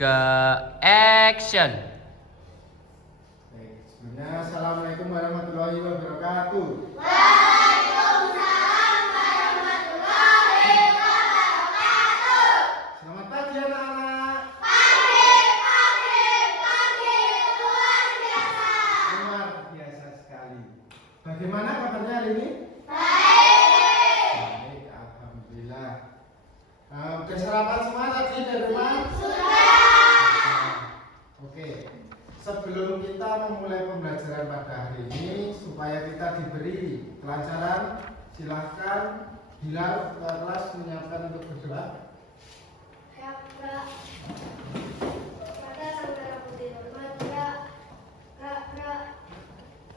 3, action. Baik, sebelumnya assalamualaikum warahmatullahi wabarakatuh. Waalaikumsalam warahmatullahi wabarakatuh. Selamat pagi anak-anak. Pagi, luar biasa. Luar biasa sekali. Bagaimana kabarnya hari ini? Baik. Baik, alhamdulillah. Udah sarapan semua tadi dari rumah? Sudah. Oke. Sebelum kita memulai pembelajaran pada hari ini, supaya kita diberi kelancaran, silahkan Bilal kelas menyiapkan untuk berdoa. Ya, Kak. Kata sampai rambut di rumah, Kak,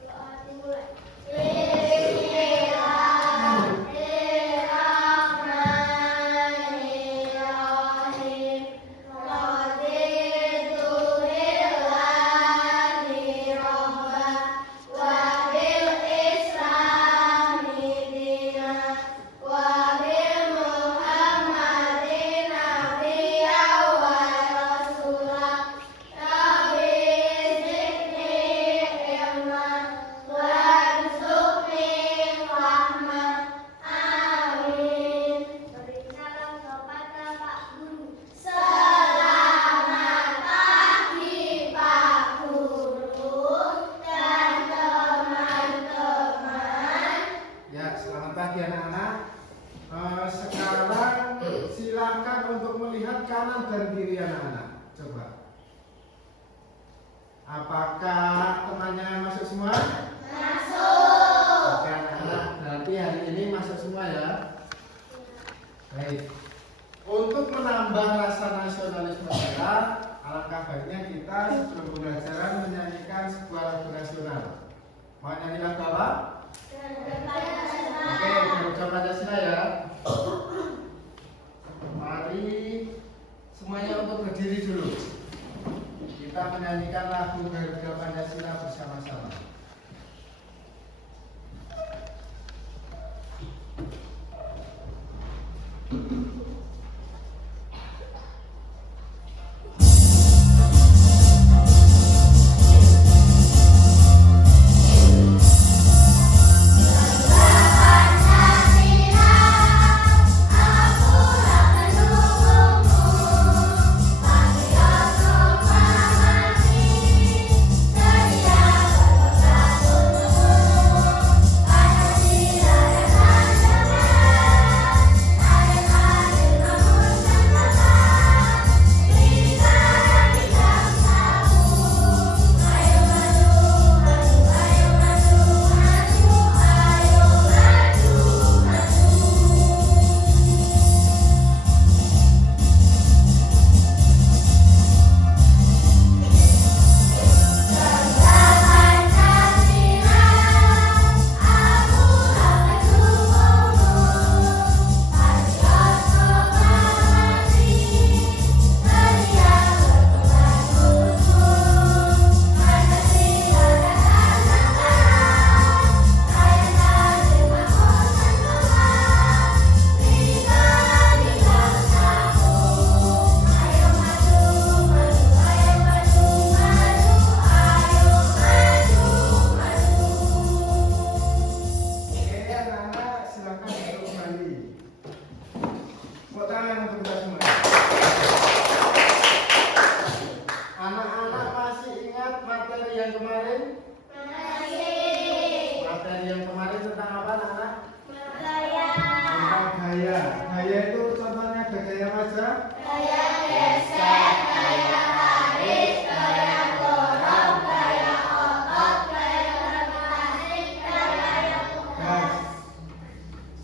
doa dimulai. Sekarang silakan untuk melihat kanan dan kiri anak-anak. Coba. Apakah temannya masuk semua? Masuk. Oke anak-anak, berarti hari ini masuk semua ya. Baik. Untuk menambah rasa nasionalisme kita, alangkah baiknya kita sebelum pembelajaran menyanyikan sebuah lagu nasional. Mau nyanyi lagu apa? Oke, Garuda Pancasila ya. Mari semuanya untuk berdiri dulu. Kita menyanyikan lagu Garuda Pancasila bersama-sama.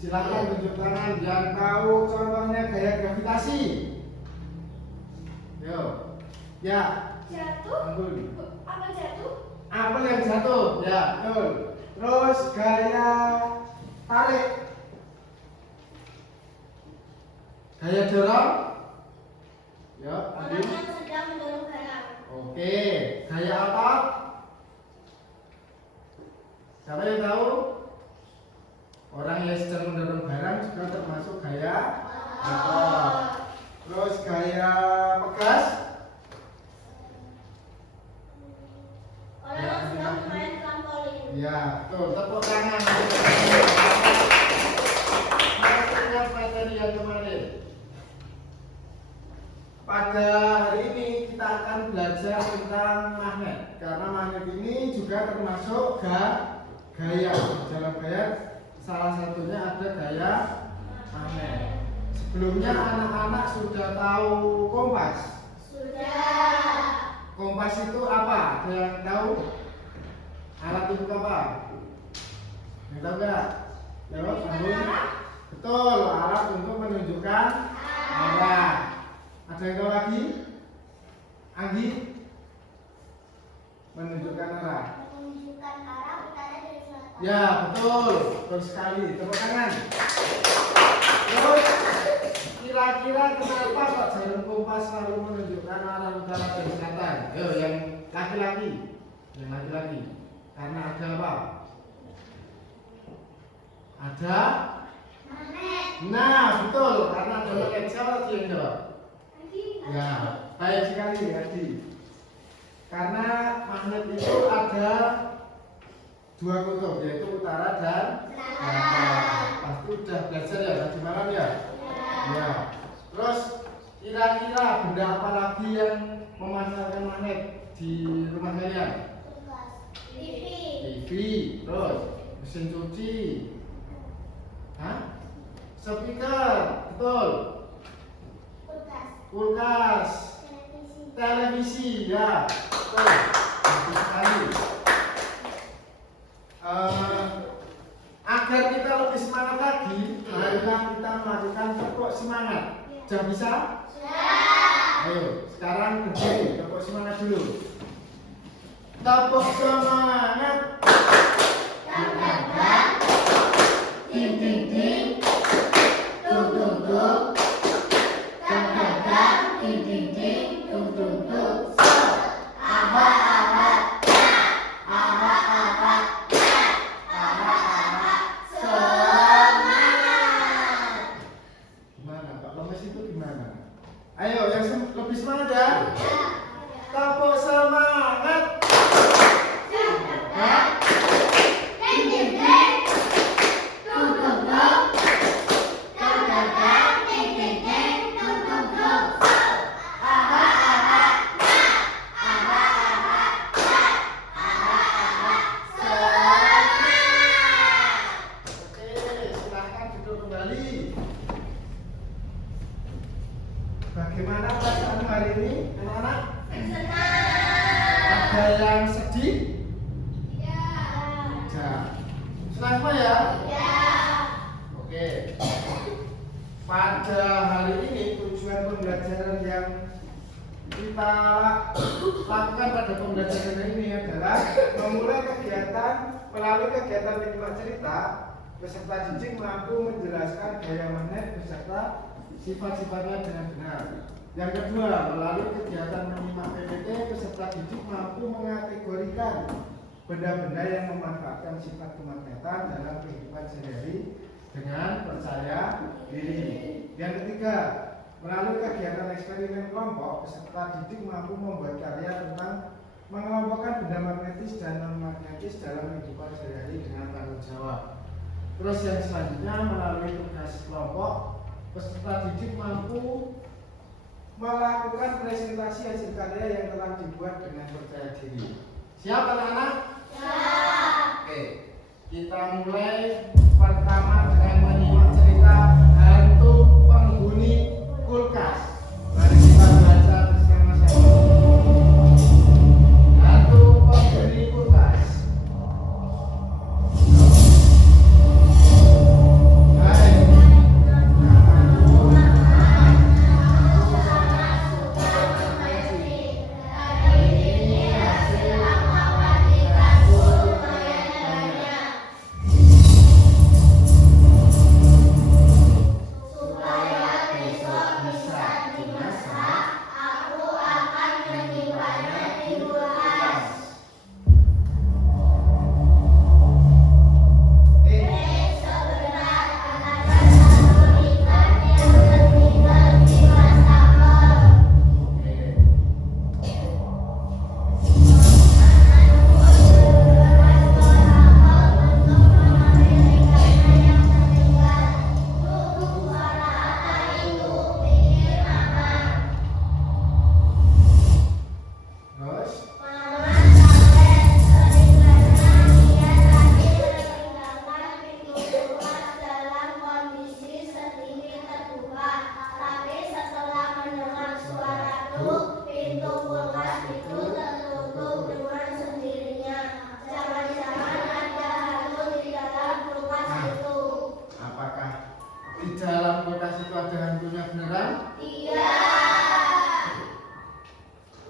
Silakan tunjuk tangan yang tahu contohnya gaya gravitasi. Yo, ya. Jatuh? Anggun. Apa jatuh? Apel yang jatuh, ya, betul. Terus gaya tarik, gaya dorong. Ya, Orang Adi. yang sedang mendorong barang. Oke, gaya otot. Siapa yang tahu? Orang yang sedang mendorong barang juga termasuk gaya otot. Terus gaya pegas. tuh tepuk tangan. Masih ingat materi yang kemarin? Pada hari ini kita akan belajar tentang magnet. Karena magnet ini juga termasuk gaya. Dalam gaya salah satunya ada gaya magnet. Sebelumnya anak-anak sudah tahu kompas? Sudah. Kompas itu apa? Ada yang tahu? Alat itu apa? Yang tahu nggak? Jawab, Anggun. Betul, alat untuk menunjukkan arah. Ada yang tahu lagi? Anggi? Menunjukkan arah. Menunjukkan arah utara dan selatan. Ya, betul. Betul sekali. Tepuk tangan. Terus, kira-kira kenapa kok jarum kompas selalu menunjukkan arah utara dan selatan? Ayo, yang laki-laki. Yang laki-laki. Karena ada apa? Ada? Magnet. Nah, betul. Karena ada magnet. Siapa lagi yang jawab? Lagi. Ya, baik sekali, Adi. Karena magnet itu ada dua kutub, yaitu utara dan selatan. Pasti udah belajar ya tadi malam ya? Ya. Terus kira-kira benda apa lagi yang memancarkan magnet di rumah kalian? TV. TV, terus mesin cuci, speaker, betul, kulkas, televisi, ya, betul, bagus sekali. Agar kita lebih semangat lagi, marilah kita melakukan tepuk semangat. Sudah bisa? Sudah. Ayo, sekarang berdiri, tepuk semangat dulu. Tepuk semangat. Ding ding ding. Tung tung tung. Dang dang dang. Ding ding ding. Tung tung tung. Aha aha. Aha aha. Aha aha. Semangat. Gimana Pak Lemes itu gimana? Ayo yang lebih semangat ya. Tepuk semangat. Bagaimana perasaan hari ini, anak-anak? Ada yang sedih? Tidak. Senang semua ya? Oke. Pada hari ini tujuan pembelajaran yang kita lakukan pada pembelajaran ini adalah memulai kegiatan melalui kegiatan lingkungan cerita. Peserta didik mampu menjelaskan gaya magnet beserta sifat-sifatnya dengan benar. Yang kedua, melalui kegiatan menyimak PPT, peserta didik mampu mengategorikan benda-benda yang memanfaatkan sifat kemagnetan dalam kehidupan sehari-hari dengan percaya diri. Yang ketiga, melalui kegiatan eksperimen kelompok, peserta didik mampu membuat karya tentang mengelompokkan benda magnetis dan non-magnetis dalam kehidupan sehari-hari dengan tanggung jawab. Terus yang selanjutnya, melalui tugas kelompok, peserta didik mampu melakukan presentasi hasil karya yang telah dibuat dengan percaya diri. Siap anak-anak? Siap. Oke, kita mulai pertama dengan menyimak cerita hantu penghuni kulkas. Mari kita baca bersama-sama. Hantu penghuni kulkas.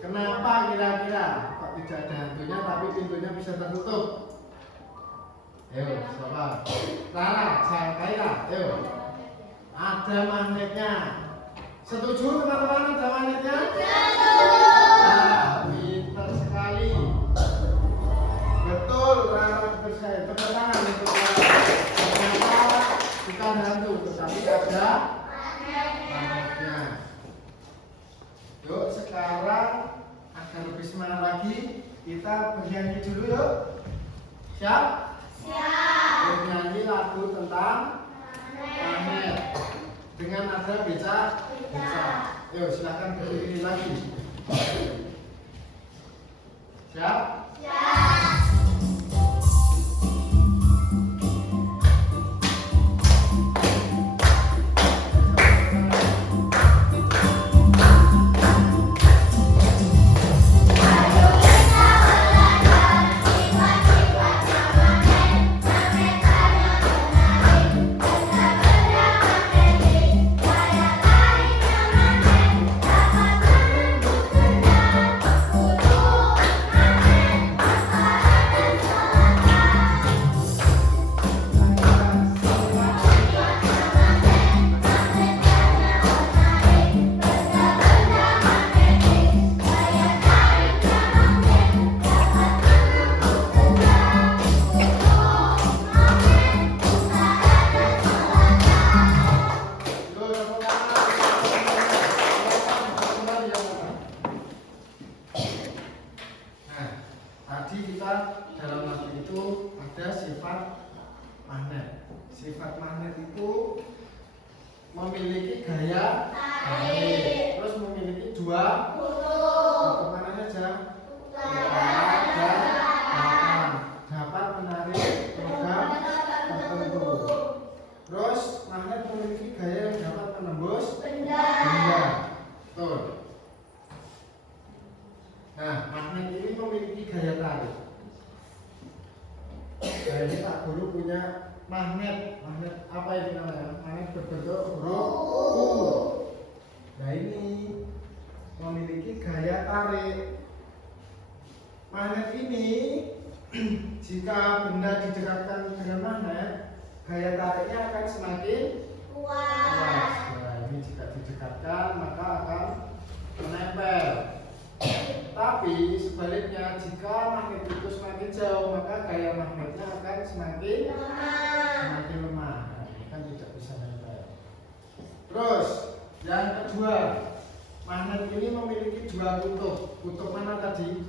Kenapa kira-kira kok tidak ada hantunya tapi pintunya bisa tertutup? Ayo, siapa? Rara, Kaira, ayo. Ada magnetnya. Setuju teman-teman ada magnetnya? Nah, pintar sekali. Betul, Rara betul sekali. Tepuk tangan untuk Rara. Ternyata bukan hantu, tetapi ada magnetnya. Yuk, sekarang agar lebih semangat lagi, kita bernyanyi dulu yuk. Siap? Siap. Bernyanyi lagu tentang magnet dengan nada beca. Yuk, silakan berdiri lagi. Siap? Siap. Tadi kita dalam lagu itu ada sifat magnet. Sifat magnet itu memiliki gaya tarik, terus memiliki dua kutub mana saja? Utara dan selatan. Dapat menarik logam tertentu. Terus magnet memiliki gaya yang dapat menembus benda. Betul. Nah, magnet ini memiliki gaya tarik. Nah, ini Pak Guru punya magnet. Magnet apa ini namanya? Magnet berbentuk huruf U. Nah, ini memiliki gaya tarik. Magnet ini jika benda didekatkan dengan magnet, gaya tariknya akan semakin kuat. Nah, ini jika didekatkan maka akan menempel. Tapi sebaliknya jika magnet itu semakin jauh maka gaya magnetnya akan semakin lemah. Nah, ini kan tidak bisa nempel. Terus yang kedua, magnet ini memiliki dua kutub. Kutub mana tadi?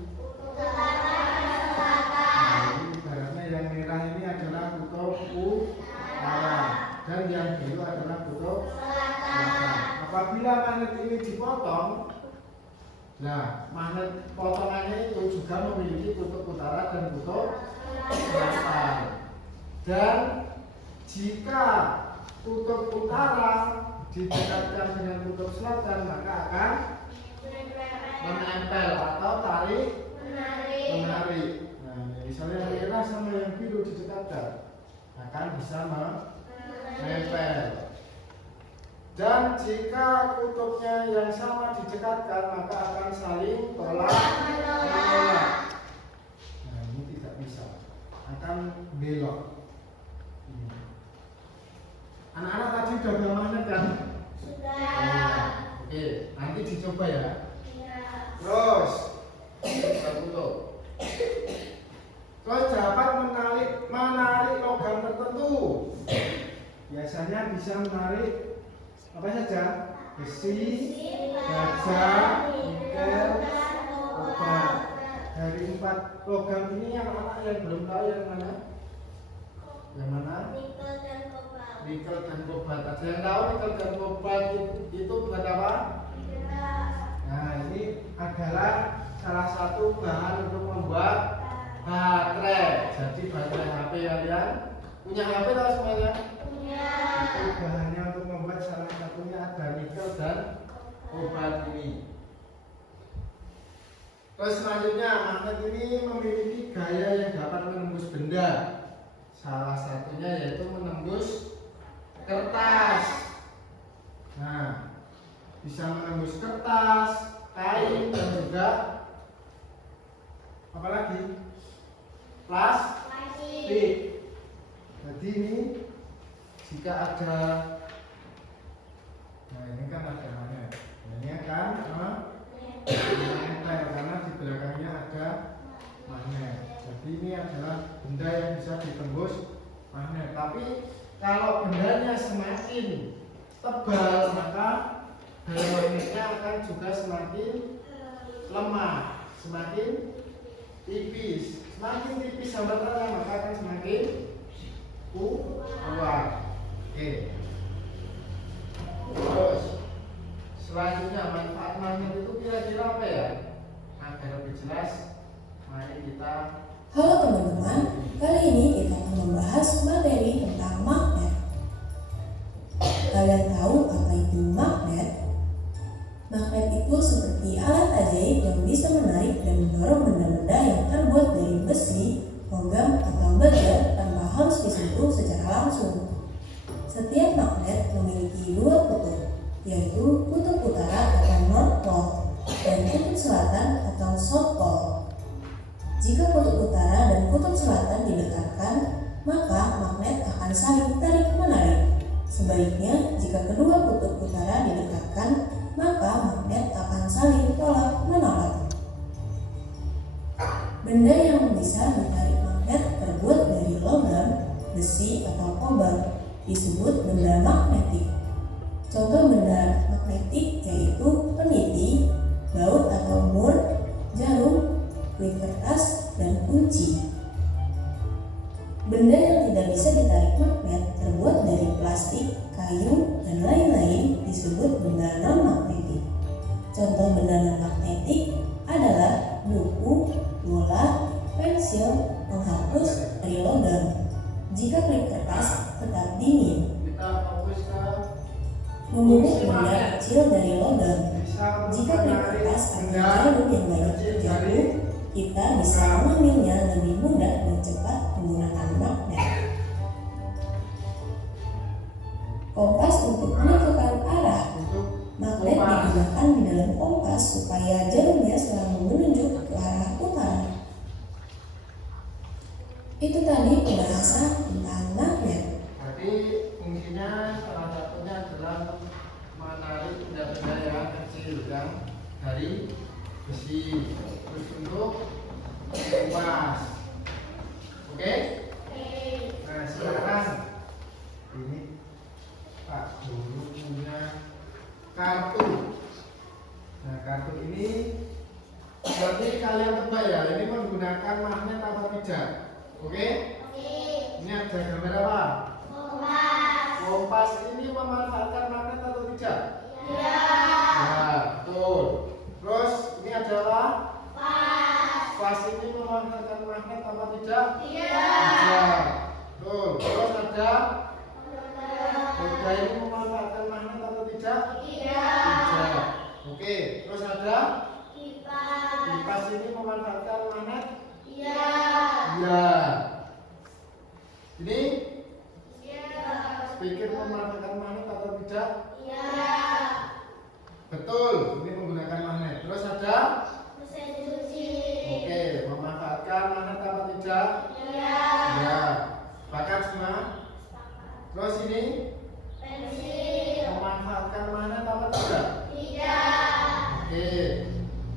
Nah, ini ibaratnya yang merah ini adalah kutub utara dan yang biru adalah kutub selatan. Apabila magnet ini dipotong, nah, magnet potongannya itu juga memiliki kutub utara dan kutub selatan. Dan jika kutub utara didekatkan dengan kutub selatan, maka akan menempel atau tarik menarik. Nah, misalnya yang merah sama yang biru didekatkan, akan bisa menempel. Dan jika kutubnya yang sama didekatkan maka akan saling tolak menolak. Nah, ini tidak bisa, akan belok. Anak-anak tadi sudah bilang magnet kan? Oke, nanti dicoba ya. Terus terus dapat menarik logam tertentu. Biasanya bisa menarik apa saja? Besi, baja, nikel, kobar. Dari 4 logam ini anak-anak yang belum tahu yang mana? Yang mana? Nikel dan kobar. Ada yang tahu nikel dan kobar itu buat apa? Nah, ini adalah salah satu bahan untuk membuat baterai. Jadi baterai HP kalian punya HP tahu semuanya? Itu bahannya untuk membuat salah satunya ada nikel dan kobar ini. Terus selanjutnya magnet ini memiliki gaya yang dapat menembus benda. Salah satunya yaitu menembus kertas. Nah, bisa menembus kertas, kain dan juga apa lagi? Plastik. Jadi ini jika ada, nah ini kan ada magnet, ini akan menempel karena di belakangnya ada magnet. Jadi ini adalah benda yang bisa ditembus magnet. Tapi kalau bendanya semakin tebal, maka daya magnetnya akan juga semakin lemah, semakin tipis. Semakin tipis hambatannya, maka akan semakin kuat. Oke. Terus selanjutnya manfaat magnet itu kira-kira apa ya? Agar lebih jelas, mari kita. Halo teman-teman, kali ini kita akan membahas materi tentang magnet. Kalian tahu apa itu magnet? Magnet itu seperti alat ajaib yang bisa menarik dan mendorong benda-benda yang terbuat dari besi, logam, atau baja tanpa harus disentuh secara langsung. Setiap magnet memiliki dua kutub, yaitu kutub utara atau North Pole dan kutub selatan atau South Pole. Jika kutub utara dan kutub selatan didekatkan, maka magnet akan saling tarik-menarik. Sebaliknya, jika kedua kutub utara didekatkan, maka magnet akan saling tolak-menolak. Benda yang bisa ditarik magnet terbuat dari logam, besi, atau kobar disebut benda magnetik. Contoh benda magnetik yaitu peniti, baut atau mur, jarum, klip kertas, dan kunci. Benda yang tidak bisa ditarik magnet terbuat dari plastik, kayu, dan lain-lain disebut benda non-magnetik. Contoh benda non-magnetik adalah buku, bola, pensil, penghapus dari logam. Jika klip kertas tetap dingin. Kita fokus ke Membungkuk benda kecil dari logam. bisa Jika klip kertas atau benda jarum yang banyak kecil dari terjatuh, kita bisa mengambilnya lebih mudah dan cepat menggunakan magnet. Kompas untuk menentukan arah. untuk Magnet kompas. digunakan di dalam kompas supaya jarumnya selalu menunjuk ke arah utara. Itu tadi pembahasan tentang magnet. Jadi fungsinya salah satunya adalah menarik benda-benda yang kecil yang dari besi. Terus untuk kompas. Oke? Nah sekarang ini Pak Guru punya kartu. Nah kartu ini berarti kalian tebak ya, ini menggunakan magnet atau tidak? Oke? Ini ada gambar apa? Kompas ini memanfaatkan magnet atau tidak? Ya, betul. Terus ini adalah pas ini memanfaatkan magnet atau tidak? Tidak. Betul. Terus ada roda ini memanfaatkan magnet atau tidak? Tidak. Oke. Terus ada kipas ini memanfaatkan magnet? Iya. Ini speaker memanfaatkan magnet atau tidak? Betul, ini menggunakan magnet. Terus ada? Oke, memanfaatkan magnet atau tidak? Ya. Sepakat semua? Terus ini memanfaatkan magnet atau tidak? Oke,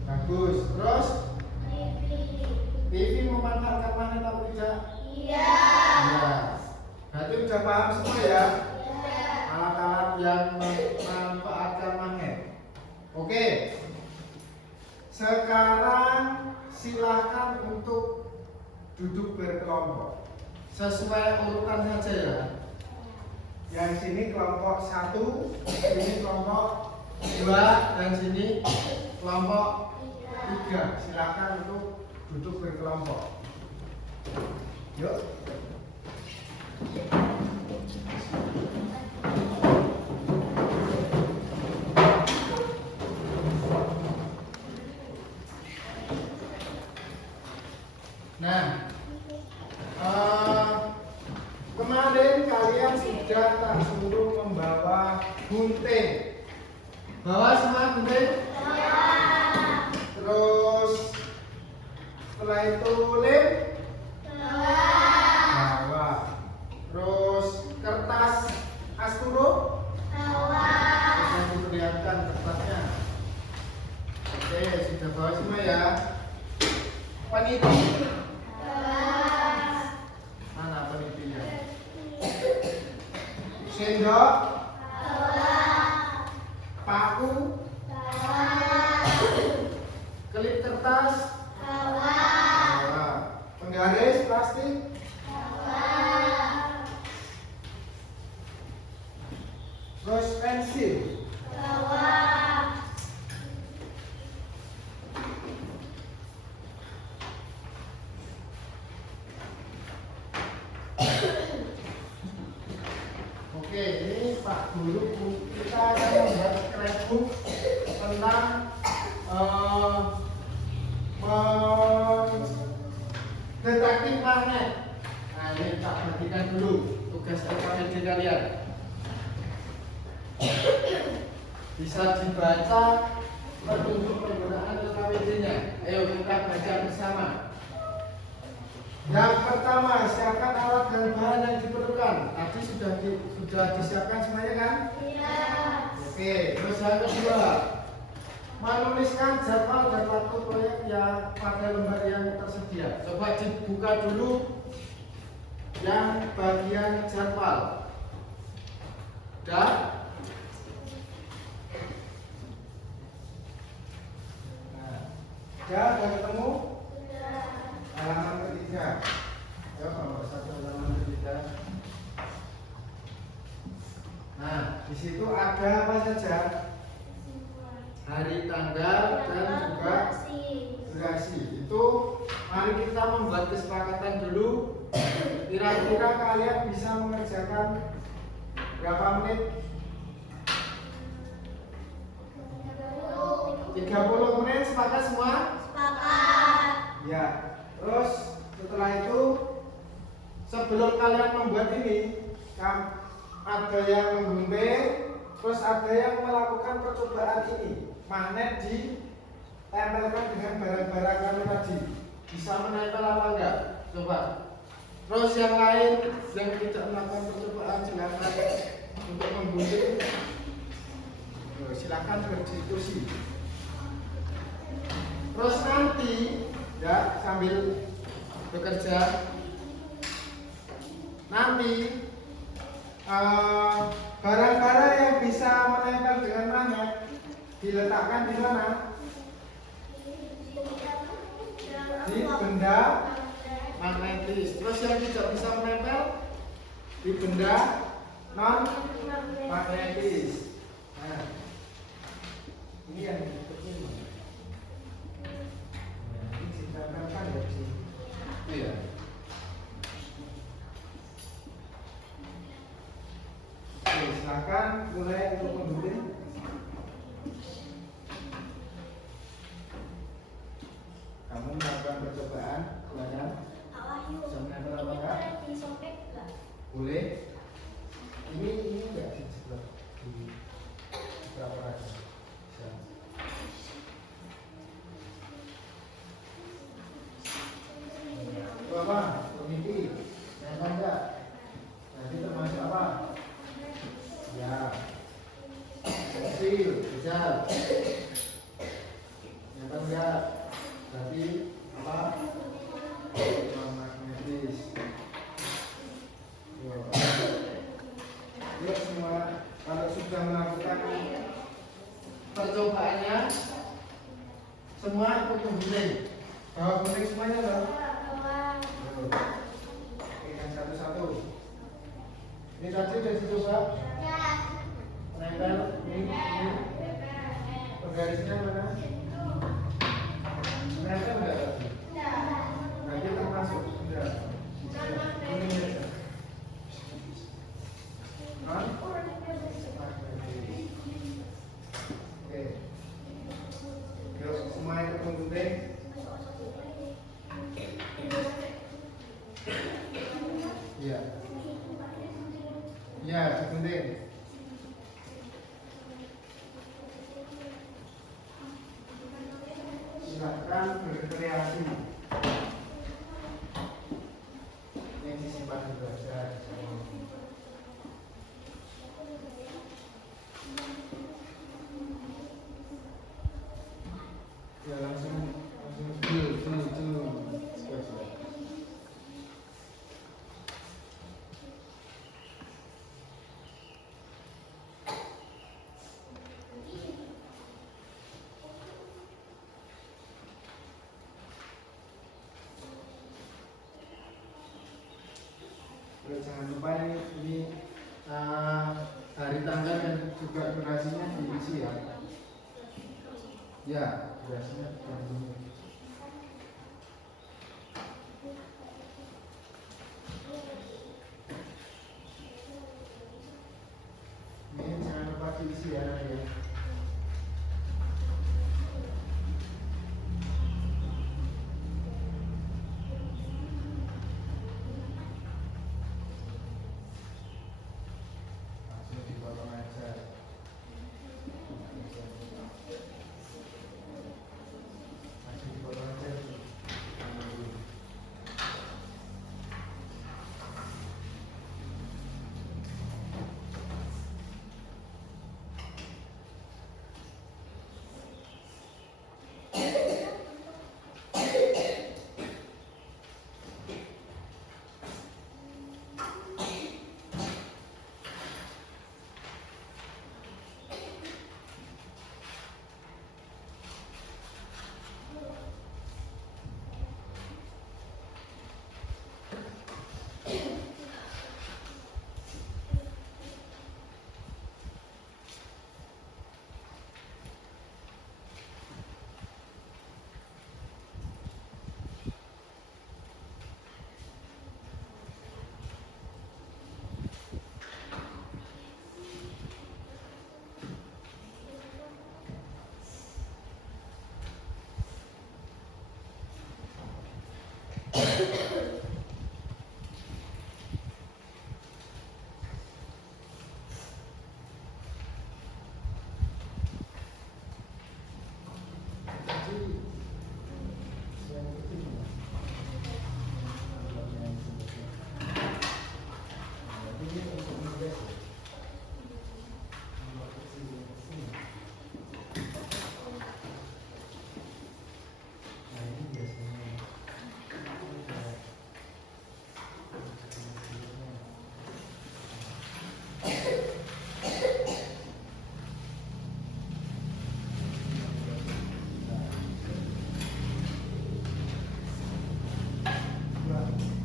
bagus. Terus TV memanfaatkan magnet atau tidak? Iya. Berarti udah paham semua ya? Alat-alat yang memanfaatkan magnet. Oke. Sekarang silakan untuk duduk berkelompok. Sesuai urutan saja ya. Yang sini kelompok 1, sini kelompok 2, dan sini kelompok 3. Silakan untuk duduk berkelompok. Yuk. Nah, kemarin kalian sudah tak suruh membawa gunting. Bawa semua gunting? Setelah itu lem. Bawah. Terus kertas asturo. Bisa diperlihatkan kertasnya. Oke, sudah bawa semua ya. Peniti. Mana penitinya? Sendok. Paku. Klip kertas. Penggaris plastik. Terus pensil. Oke, ini Pak Guru kita akan membuat scrapbook tentang detektif magnet. Nah, ini tak perhatikan dulu tugas LKPD kalian. Bisa dibaca petunjuk penggunaan LKPD-nya. Ayo kita baca bersama. Yang pertama, siapkan alat dan bahan yang diperlukan. Tadi sudah disiapkan semuanya kan? Iya. Oke, terus yang kedua, menuliskan jadwal dan waktu proyek yang pada lembar yang tersedia. Coba dibuka dulu yang bagian jadwal. Udah? Nah, udah ketemu? Halaman ketiga. Ya, nomor 1 halaman ketiga. Nah, di situ ada apa saja? Hari, tanggal, dan juga durasi. Itu mari kita membuat kesepakatan dulu. Kira-kira kalian bisa mengerjakan berapa menit? 30 menit, sepakat semua? Sepakat. Ya. Terus setelah itu sebelum kalian membuat ini, ada yang menggunting, terus ada yang melakukan percobaan ini. Magnet ditempelkan dengan barang-barang kami tadi. Bisa menempel apa enggak? Coba. Terus yang lain yang tidak melakukan percobaan silakan untuk menggunting. Silakan berdiskusi. Terus nanti ya sambil bekerja nanti barang-barang yang bisa menempel dengan magnet diletakkan di mana? Di benda magnetis. Terus yang tidak bisa menempel di benda non magnetis. Nah, ini yang kecil. Iya. Oke, silakan mulai untuk menggunting. Kamu melakukan percobaan, silakan. Sampai berapa enggak? Boleh. Ini enggak dijeblok di berapa aja. Apa? Pemimpi, yang enggak? Nanti termasuk apa? Ya, pensil, bisa. Yang enggak? Berarti apa? Magnetis. Yuk semua, kalau sudah melakukan percobaannya, semua ikut menggunting. Bawa gunting semuanya loh. Pegang satu-satu. Ini tadi sudah dicoba? Menempel ini. Penggarisnya mana? Menempel enggak tadi? Berarti termasuk sudah. Ini aja. Non? Oke. Yuk semua ikut menggunting. Iya. Iya, digunting. Silakan berkreasi. Siap. Jangan lupa ini hari tanggal dan juga durasinya diisi ya. Ya, durasinya diisi. Ini jangan lupa diisi ya nanti ya. Langsung dipotong aja. Langsung dipotong aja.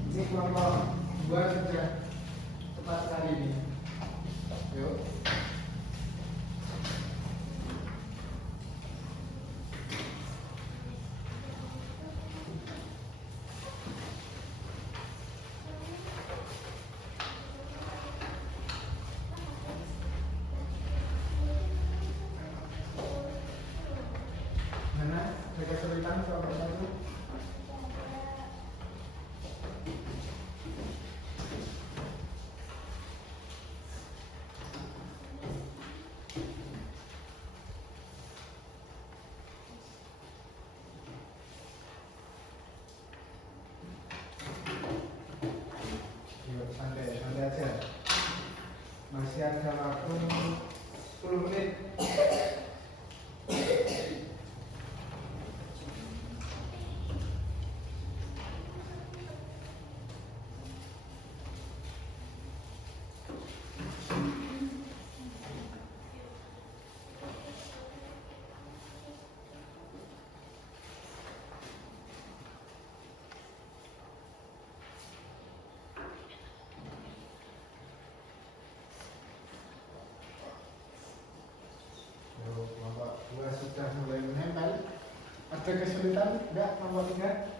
Ini kelompok 2 sudah tepat sekali ini. Yuk. Mana? Ada kesulitan kelompok 1? Santai aja. Masih ada waktu 10 menit. Kelompok 2 sudah mulai menempel. Ada kesulitan? Enggak, kelompok 3?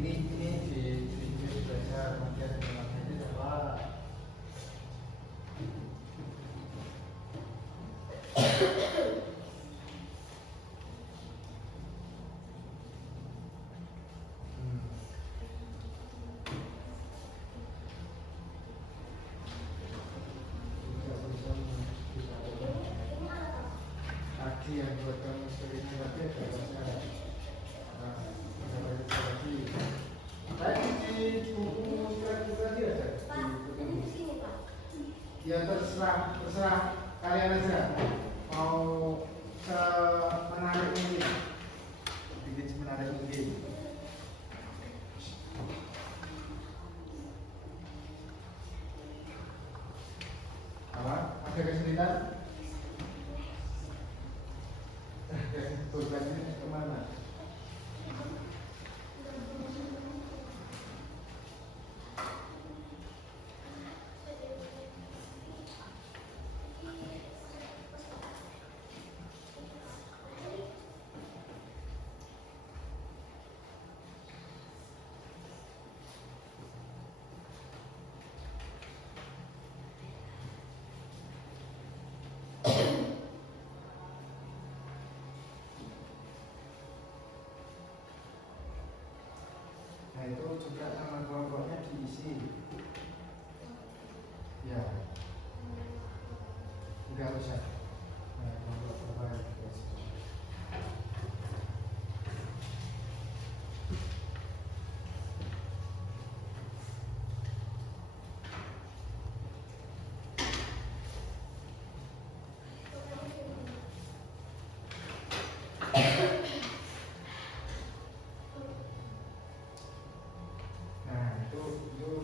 Ini di belajar materi materi apa Iya, buat kamu sering tapi ada bahasa. Nah, ada banyak lagi. Tadi di buku kita ada. Ini di sini, Pak. Ya terserah kalian aja. Mau menarik mungkin, bikin semenarik mungkin. Apa? Ada kesulitan? Tujuannya kemana? Nah itu juga nama kelompoknya diisi. Ya, nggak usah. Nah, kelompok apa ya? Nah itu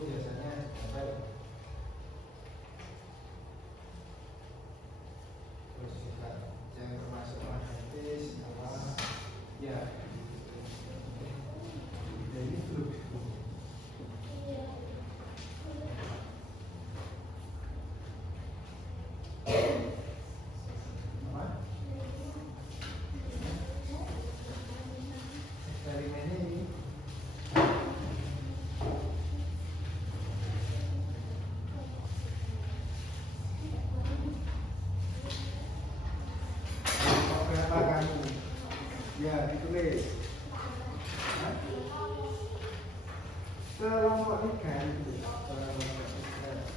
biasanya apa ya? Terus juga yang termasuk magnetis apa? Ya, jadi flux. Apa? Eksperimennya ini. Berapa kamu? Ya, ditulis. Hah? Kelompok 3 itu. Kelompok 3.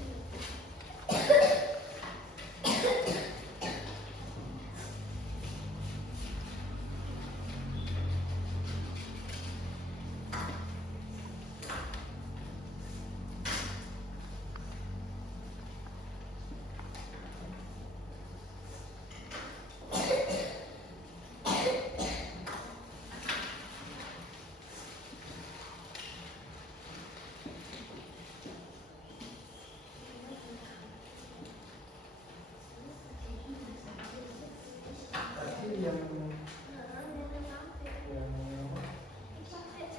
Tadi yang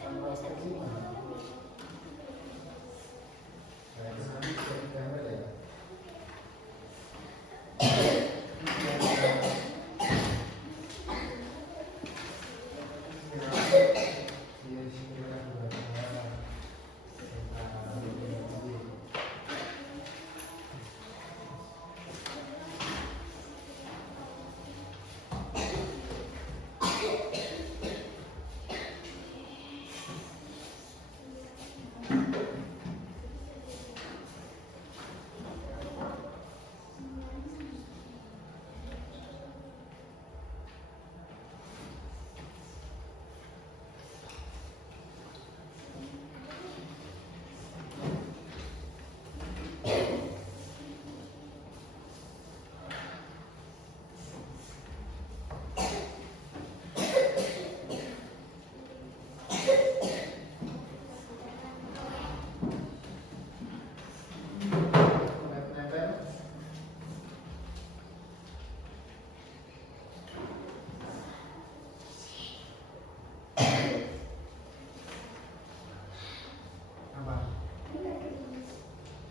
tanggal kelima. Nah, itu nanti bisa digambar ya.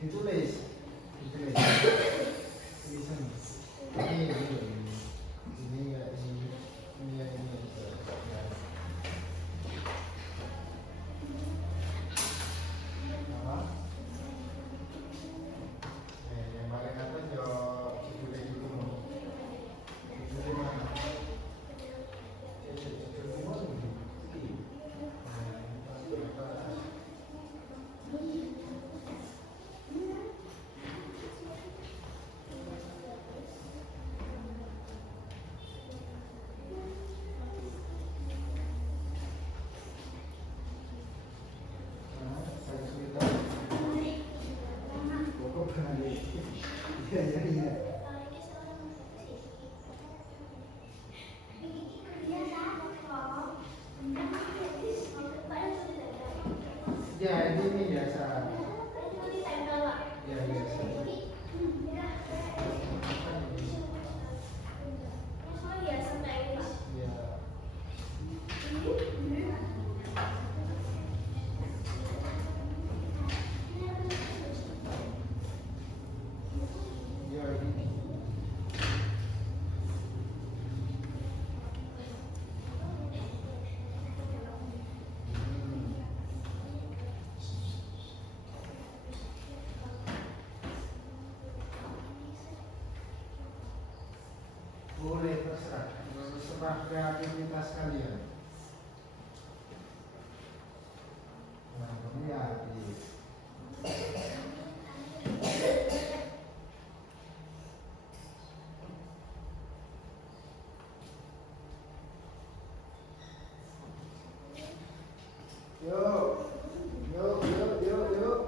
Ditulis. Tulisan. Ini ya ini. Apa? Yang paling atas yo ditulis dulu. Ditulis mana? balik. Iya. Ya, ini biasa. Ya, biasa. Ya. Ya, ini. Boleh terserah, terserah kreativitas kalian. Nah, ini ya. Yuk, yuk, yuk, yuk, yuk.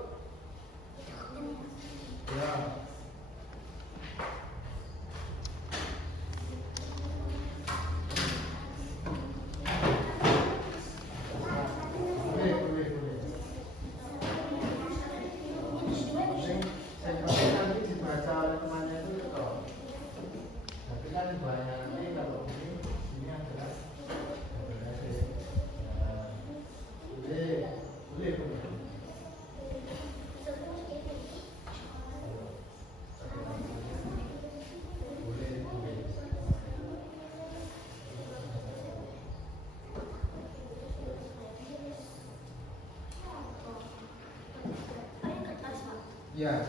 Ya. Boleh, boleh, boleh. Saya pakai nanti dibaca oleh temannya itu toh. Tapi kan banyak nanti kalau ini adalah boleh, boleh, boleh. Boleh, boleh. Ya.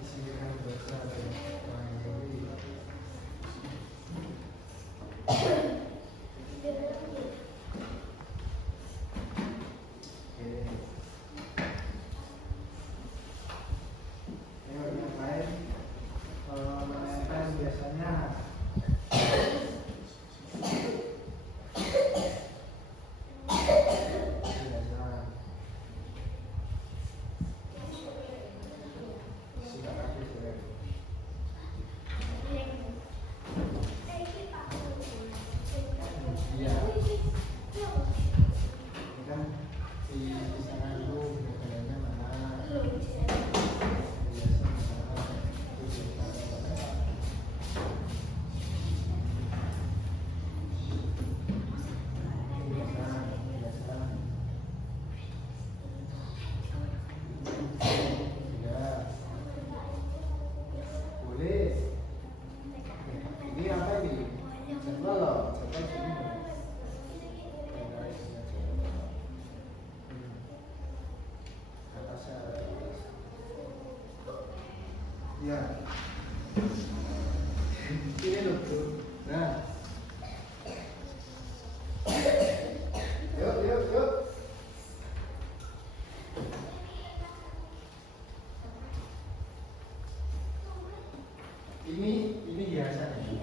Isikan baca dan mengakhiri. Oke. Ayo yang lain menempel biasanya. Biasa. Sikat kaki saya. Iya. Ini kan di sana dulu bedanya mana? Biasa mana? Itu biasa mana? Biasa, biasa. Ya. Boleh. Ini apa ini? Jadwal loh, jadwal sini. Atasnya ada tulis. Ya. Ini loh, bro. Nah. Yuk, yuk, yuk. Ini biasa nih.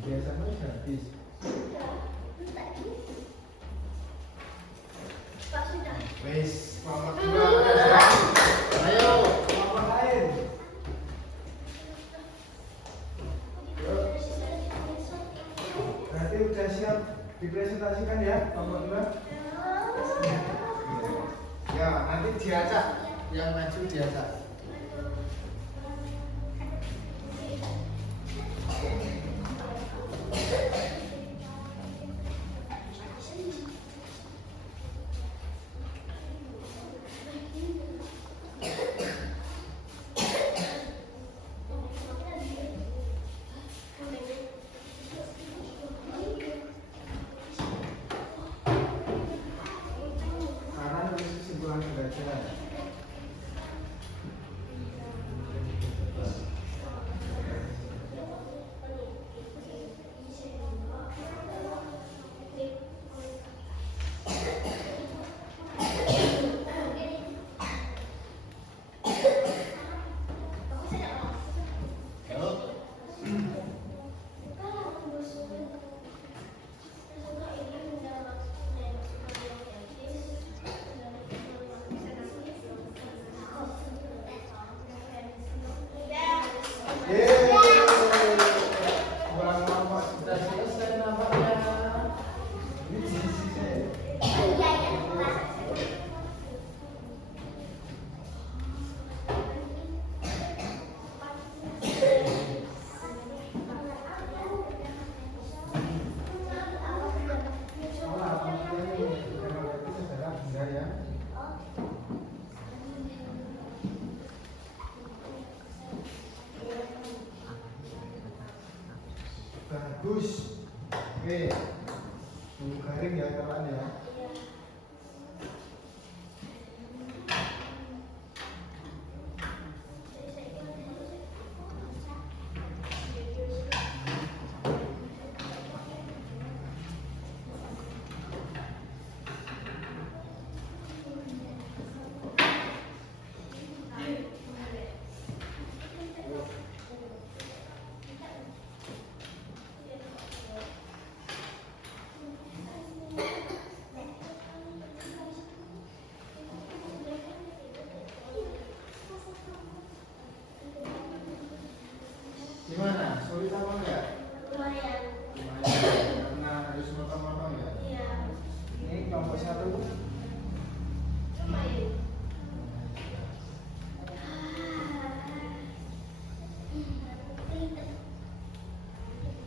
Biasanya habis. Wes, kelompok dua. Ayo, kelompok lain. Yuk. Berarti udah siap dipresentasikan ya, kelompok dua. Ya, nanti diacak, yang maju diacak. Kanan di sebelah derajat. Kurang nampak sudah selesai nampaknya. Ini sisi. Bagus. Oke. Tunggu garing ya kawan ya. Gimana? Sulit apa enggak? Lumayan. Lumayan. Karena harus motong-motong ya. Iya. Ini kelompok 1. Lumayan.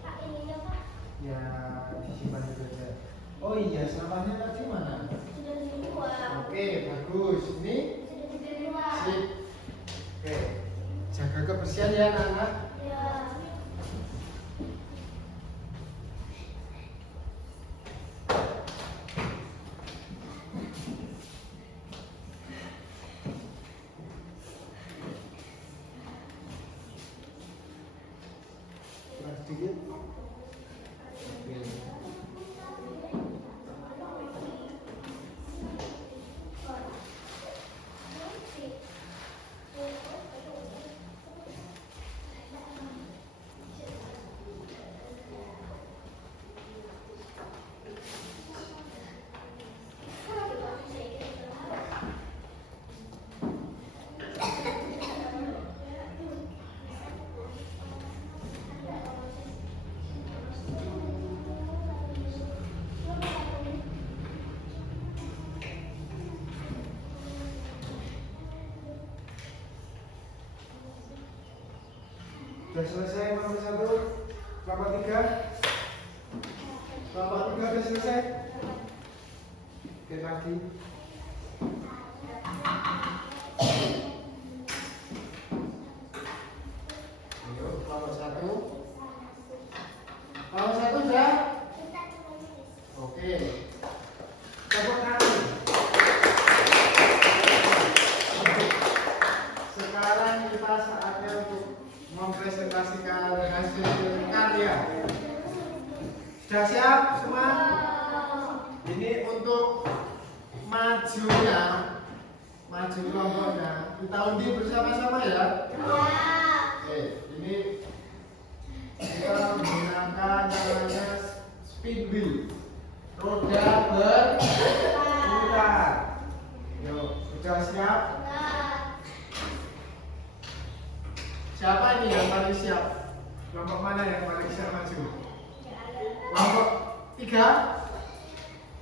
Pak, ininya Pak Ya, disimpan dulu aja. Oh iya, sampahnya tadi mana? sudah dibuang. Oke, bagus. Ini Sudah dibuang. sip. Oke. Jaga kebersihan ya anak-anak. Ya. Kurang sedikit. Oke. Sudah selesai kelompok 1, kelompok 3. Kelompok 3 sudah selesai. Oke lagi. Ayo kelompok 1. Kelompok 1 sudah. Oke. Tepuk tangan. Sekarang kita saatnya untuk mempresentasikan hasil karya. Sudah siap semua? Ini untuk majunya, maju kelompoknya. Kita undi bersama-sama ya. Oke, ini kita menggunakan namanya speed wheel, roda berputar. Yuk, sudah siap? Siapa ini yang paling siap? Kelompok mana yang paling siap maju? Kelompok 3?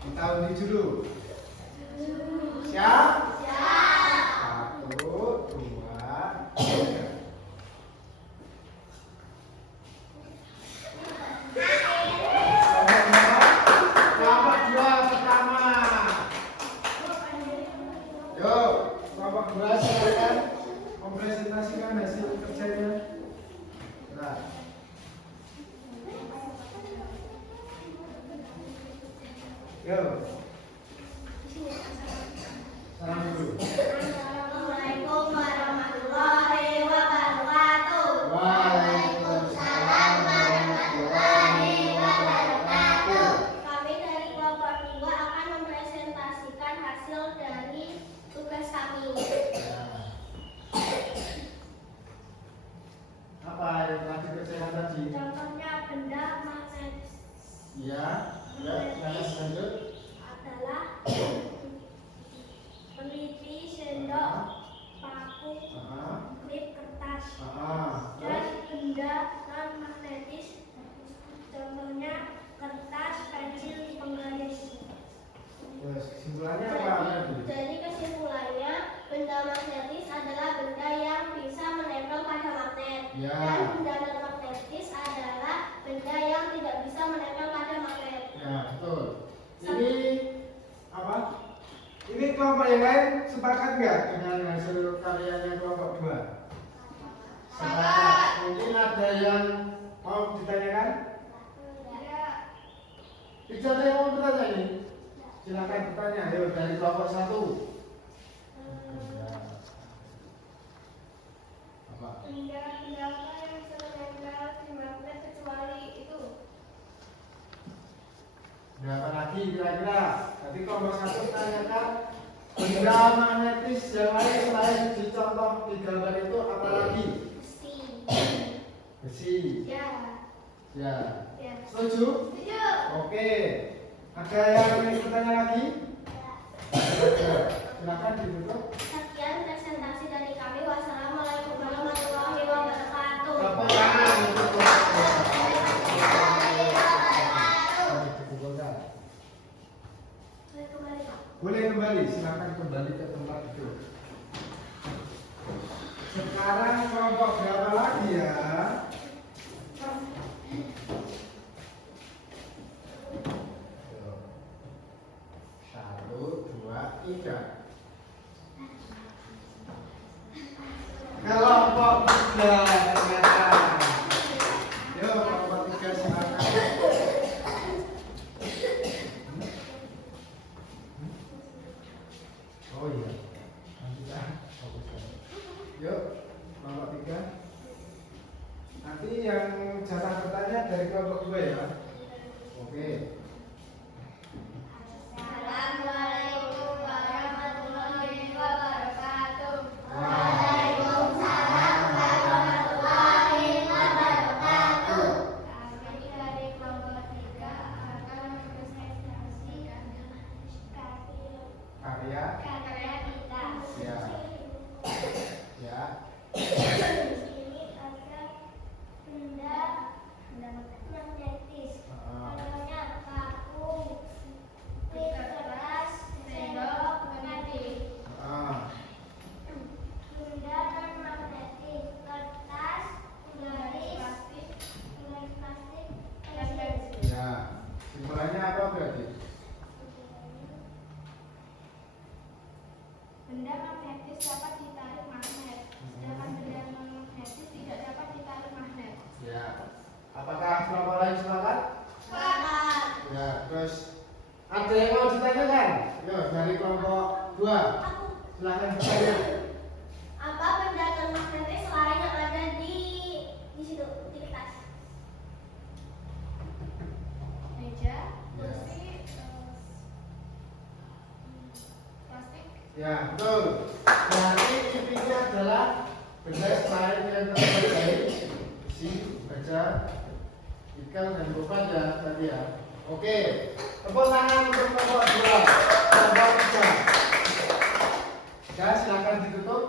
Kita undi dulu. Siap? Siap. 1, 2, presentasikan hasil kerjanya. Nah. Yo. Salam dulu. Assalamualaikum warahmatullahi wabarakatuh. Waalaikumsalam warahmatullahi wabarakatuh. Kami dari kelompok 2 akan mempresentasikan hasil dari tugas kami. Apa yang tadi kerjakan tadi? Contohnya benda magnet Ya, lanjut. adalah peliti, sendok, paku, klip, kertas. Dan benda non magnetis contohnya kertas, pensil, penggaris. Terus kesimpulannya apa tadi? Jadi kesimpulannya benda magnetis adalah benda yang bisa menempel pada magnet. Ya. Dan benda non magnetis adalah benda yang tidak bisa menempel pada magnet. Ya, betul. Ini apa? Ini kelompok yang lain sepakat nggak dengan hasil karyanya kelompok 2? Sepakat. Mungkin ada yang mau ditanyakan? Ya. Tidak ada yang mau bertanya ini? Silakan bertanya. Ayo dari kelompok 1. Apa? Benda apa yang bisa menempel di magnet kecuali itu? Berapa lagi kira-kira? Tadi kelompok 1 tanyakan benda magnetis yang lain selain dicontoh di gambar itu apa lagi? Besi. Besi. Ya. Ya. Ya. Setuju? Setuju. Oke. Ada yang ingin bertanya lagi? Ya. Silakan ditutup. Sekian presentasi dari kami. Wassalamualaikum warahmatullahi wabarakatuh. Tepuk tangan untuk dikumpulkan. Kembali, Pak. Boleh kembali, silakan kembali ke tempat itu. Sekarang kelompok berapa lagi ya? Satu, dua, tiga. Kelompok 3 ternyata. Yuk, kelompok 3 silakan. Oh iya. Nanti kan fokuskan. Yuk, kelompok 3. Nanti yang jatah bertanya dari kelompok 2 ya. Oke. Assalamualaikum warahmatullahi wabarakatuh. Waalaikumsalam warahmatullahi wabarakatuh. Kami dari kelompok 3 akan mempresentasikan Karya. karya kita. Ya. Ya. Ini ada benda magnetis. Contohnya paku, klip, kertas, sendok, magnetis. Benda non magnetis, kertas, garis, plastik, pensil. Ya. Simpulannya apa berarti? Benda magnetis dapat ditarik magnet, sedangkan benda non magnetis tidak dapat ditarik magnet. Ya. Apakah kelompok lain sepakat? Sepakat. Ya, terus ada yang mau ditanyakan? Yo, dari kelompok 2. Silakan bertanya. Apa benda non magnetis lain yang ada di situ di kertas? Meja, kursi, plastik. Ya, betul. Berarti intinya adalah benda selain yang terbuat dari besi, baja, ikan, dan beban ya tadi ya. Oke, tepuk tangan untuk kelompok 2, kelompok 3. Ya, silakan ditutup.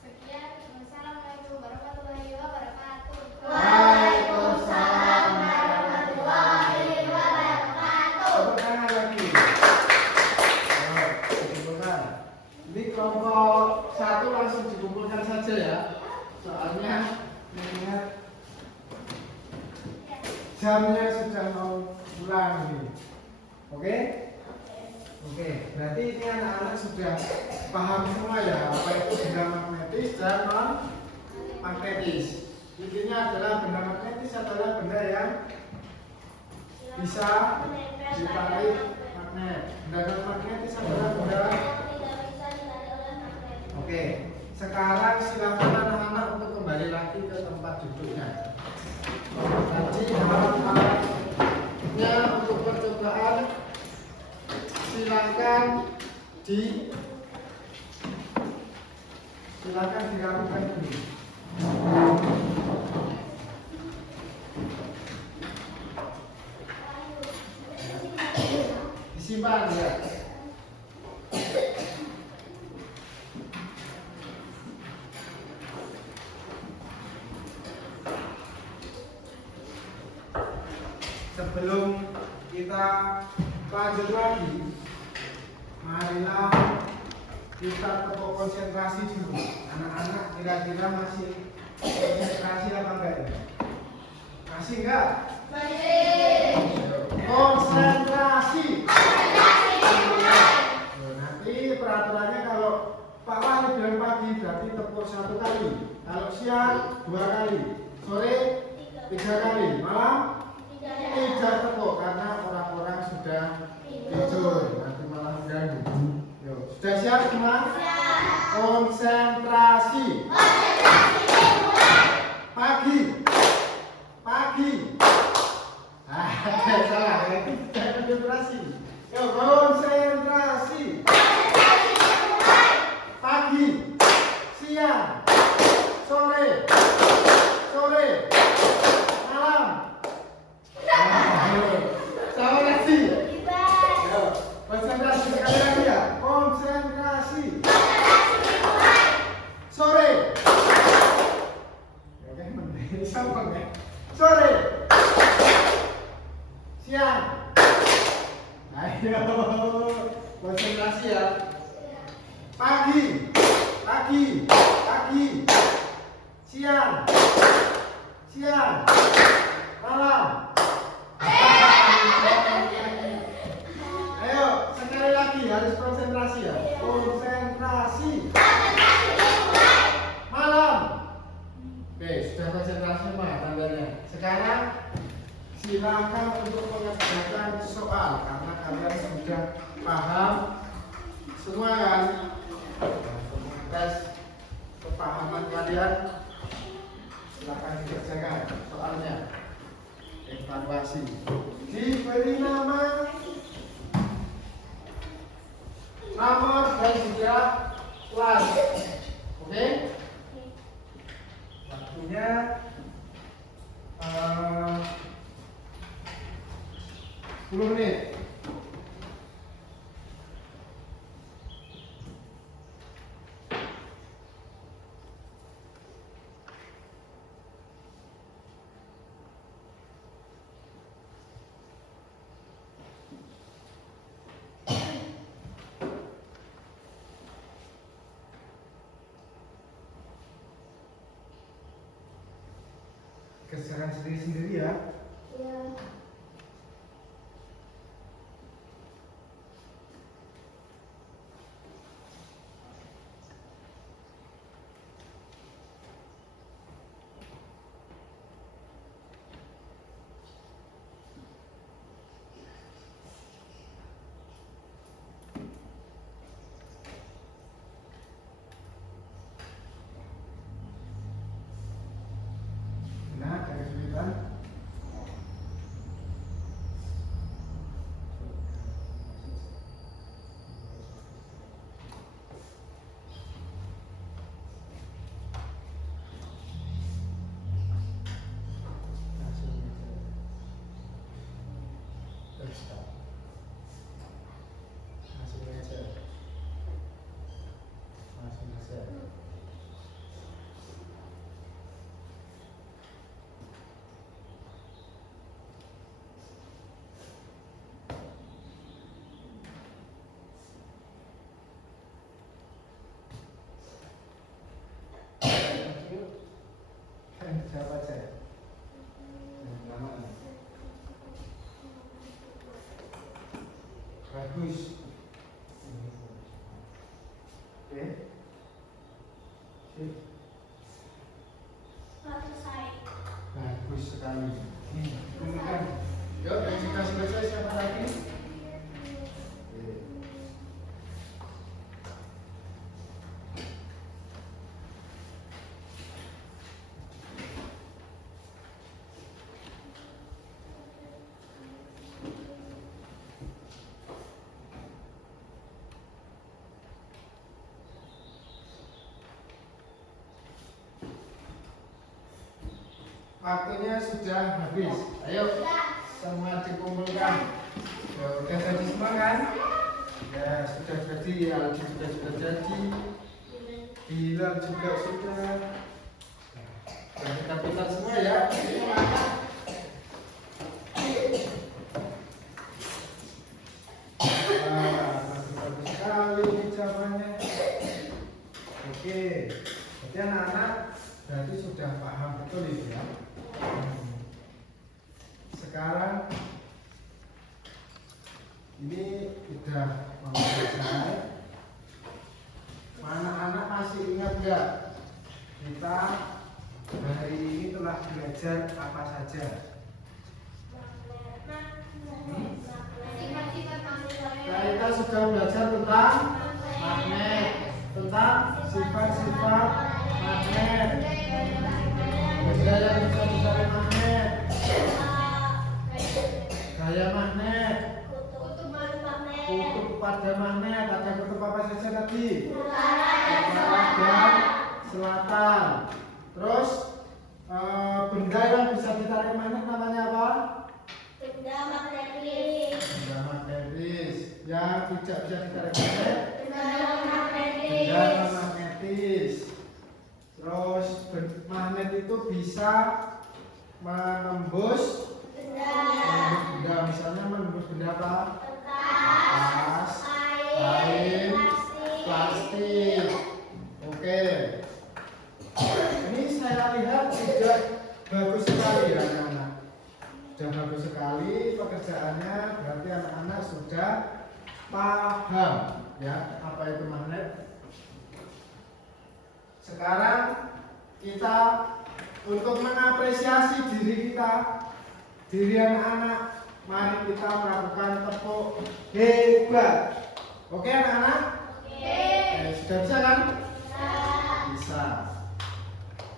Sekian, wassalamualaikum warahmatullahi wabarakatuh. Waalaikumsalam warahmatullahi wabarakatuh. Tepuk tangan lagi. Ayo, dikumpulkan. Ini kelompok 1 langsung dikumpulkan saja ya. Soalnya mengingat jamnya sudah mau pulang nih. Oke? Oke, berarti ini anak-anak sudah paham semua ya apa itu benda magnetis. dan non magnetis. Intinya adalah benda magnetis adalah benda yang bisa ditarik magnet. Benda non magnetis adalah benda. Oke, sekarang silakan anak-anak untuk kembali lagi ke tempat duduknya. Nanti alat-alatnya untuk percobaan silakan dirapikan dulu. Disimpan ya. Sebelum kita lanjut lagi, marilah kita tetap konsentrasi dulu. Anak-anak kira-kira masih konsentrasi apa enggak ini? Masih enggak? Masih. Konsentrasi. Nanti peraturannya kalau Pak Wahyu bilang pagi berarti tepuk 1 kali. Kalau siang 2 kali. Sore 3 kali. Malam 3 tepuk karena orang-orang sudah tidur. Nanti malah mengganggu. Sudah siap semua? Siap. Konsentrasi. Pagi. Salah. Konsentrasi. Yuk, konsentrasi. Pagi. Siang. Sore. Malam. Sama lagi. Konsentrasi sekali lagi ya. Konsentrasi. Sore. Oke, sama ya. Sore. Siang. Ayo. Konsentrasi ya. Pagi. Siang. Malam. Ayo, sekali lagi harus konsentrasi ya. Konsentrasi. Malam. Oke, sudah konsentrasi semua tandanya. Sekarang silakan untuk mengerjakan soal karena kalian sudah paham semua kan? Tes kepahaman kalian. Silakan dikerjakan soalnya. Evaluasi. Diberi nama nomor dan juga kelas. Oke? Waktunya 10 menit. Kerjakan sendiri-sendiri ya. Iya. Nah, ada kesulitan. Siapa aja? Nama. Bagus. Oke. Sip. sekali. Kumpulkan. Yuk, yang sudah selesai siapa lagi? Waktunya sudah habis. Ayo, semua dikumpulkan. Ya, udah jadi semua kan? Ya, sudah jadi. Aldi sudah jadi. Bilal juga sudah. Nah, kita pintar semua ya. Bagus sekali ini jawabannya. Oke, jadi anak-anak berarti sudah paham betul itu ya. Sekarang ini sudah mau selesai. Anak-anak masih ingat nggak kita hari ini telah belajar apa saja? Kita sudah belajar tentang magnet, tentang sifat-sifat magnet, benda yang bisa mencari magnet, gaya magnet, kutub pada magnet. Ada kutub apa saja tadi? Utara dan selatan. Terus benda yang bisa ditarik magnet namanya apa? Benda magnetis. Benda magnetis. Yang tidak bisa ditarik magnet? Benda magnetis. Benda non-magnetis. Terus magnet itu bisa menembus benda, misalnya menembus benda apa? Kertas, kain, plastik. Oke. Ini saya lihat sudah bagus sekali ya anak-anak. Sudah bagus sekali pekerjaannya, berarti anak-anak sudah paham ya apa itu magnet. Sekarang kita untuk mengapresiasi diri kita, diri anak-anak, mari kita melakukan tepuk hebat. Oke anak-anak? Sudah bisa kan? Bisa.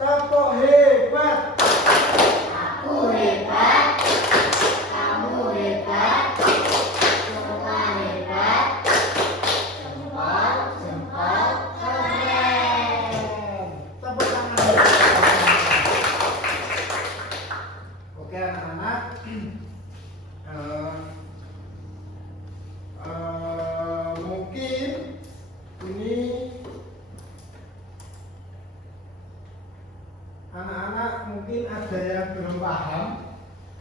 Tepuk hebat. Aku hebat. Kamu hebat. Kamu hebat. Jempol keren. Tepuk tangan. Oke anak-anak. Mungkin ini anak-anak mungkin ada yang belum paham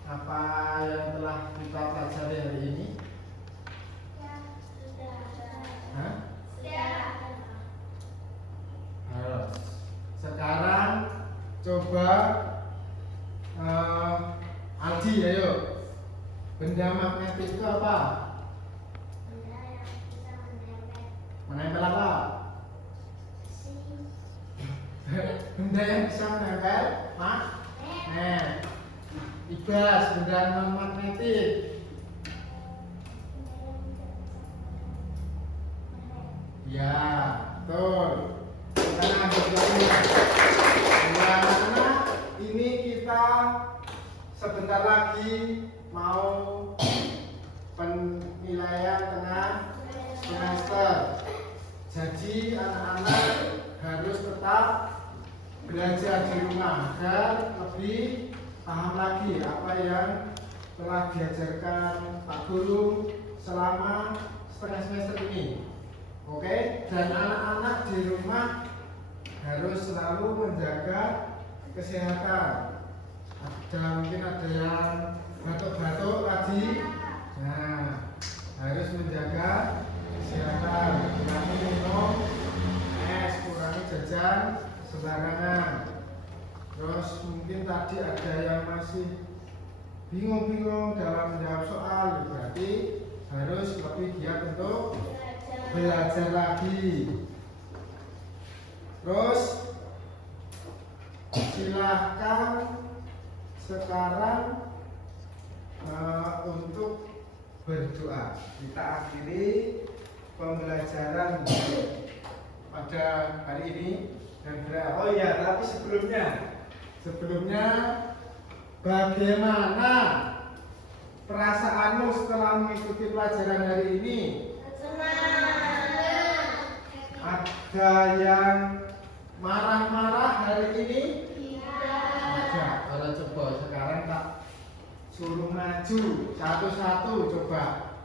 apa yang telah kita pelajari hari ini. Hah? Harus. Sekarang coba Aldi, ayo. Benda magnetis itu apa? Menempel apa? Benda yang bisa menempel magnet. Ibas, benda non magnetis. Ya, betul. Kita lanjut lagi. Anak-anak, ini kita sebentar lagi mau penilaian tengah semester. Jadi anak-anak harus tetap belajar di rumah agar lebih paham lagi apa yang telah diajarkan Pak Guru selama setengah semester ini. Oke, dan anak-anak di rumah harus selalu menjaga kesehatan. Mungkin ada yang batuk-batuk tadi. Nah, harus menjaga kesehatan. Kurangi minum es, kurangi jajan sembarangan. Terus mungkin tadi ada yang masih bingung-bingung dalam menjawab soal, berarti harus lebih giat untuk belajar lagi. Terus silahkan sekarang untuk berdoa. Kita akhiri pembelajaran pada hari ini dan oh ya, tapi sebelumnya bagaimana perasaanmu setelah mengikuti pelajaran hari ini? Ada yang marah-marah hari ini? Ada. Kalau coba sekarang tak suruh maju satu-satu, coba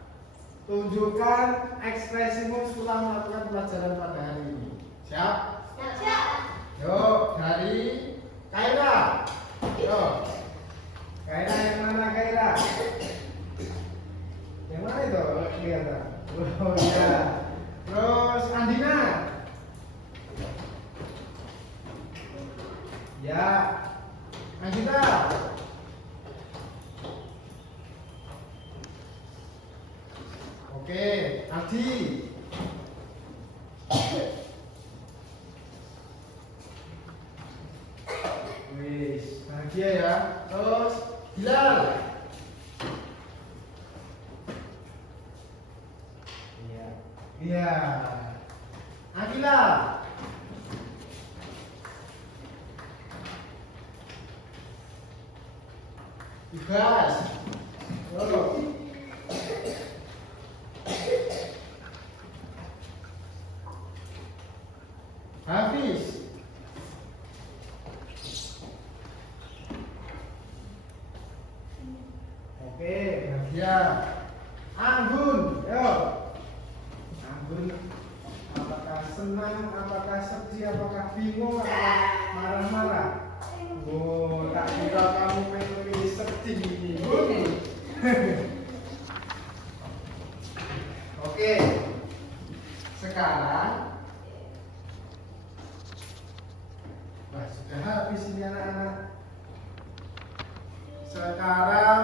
tunjukkan ekspresimu setelah melakukan pelajaran pada hari ini. Siap? Siap. Yuk, dari Kaira. Yuk. Kaira yang mana Kaira? Yang mana itu? Lihat. Oh iya. Terus Andina. Ya. Andina. Oke, Adi. Wis, bahagia ya. Terus Bilal. Iya. Iya. Akila. Ibas. Oh. Hafiz. Oke, bahagia. Anggun, yo. Anggun, apakah senang, apakah sedih, apakah bingung, apakah marah-marah? Oh, tak kira kamu memilih sedih ini. Oke, sekarang sudah habis ini anak-anak. Sekarang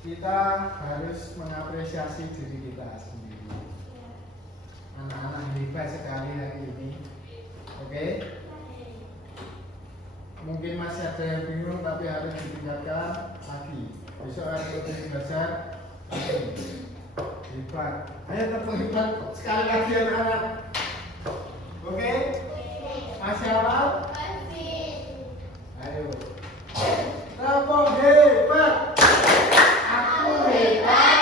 kita harus mengapresiasi diri kita sendiri. Anak-anak hebat sekali hari ini. Oke? Mungkin masih ada yang bingung tapi harus ditingkatkan lagi. Besok harus lebih belajar. Hebat. Ayo tetap hebat sekali lagi anak-anak. Oke? Masih hafal? Ayo. Tepuk hebat. Aku hebat.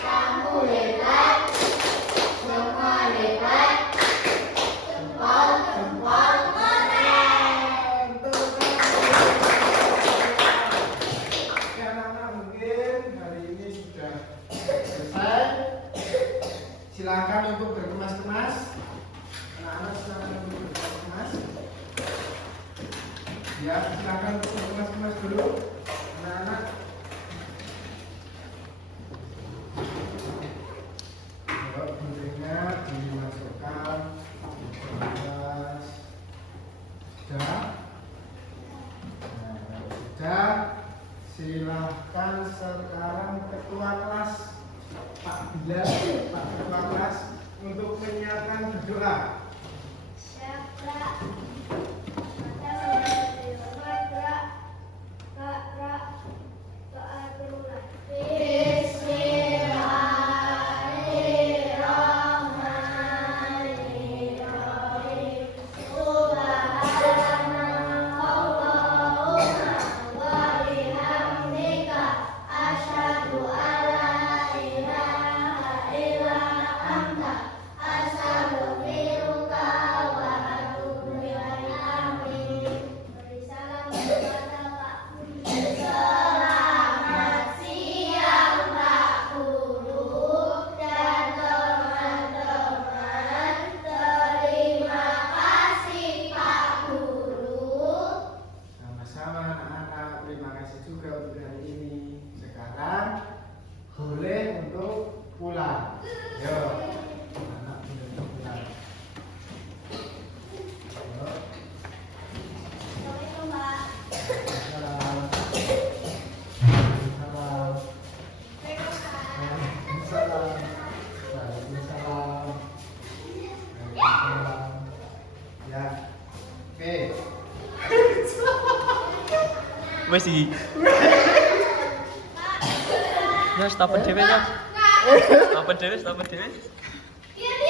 Kamu hebat. Semua hebat. Jempol keren. Oke anak-anak, mungkin hari ini sudah selesai. Silakan untuk berkemas-kemas. Anak-anak silakan untuk berkemas-kemas. Ya, silakan untuk berkemas-kemas dulu. Anak-anak. Kalau guntingnya dimasukkan ke kelas. Sudah? Nah, sudah. Silahkan sekarang ketua kelas Pak Bilal, Pak ketua kelas untuk menyiapkan berdoa. Siap, Kak. Ya, oke. Wes iki. Ya stop dhewe ya. Stop dhewe.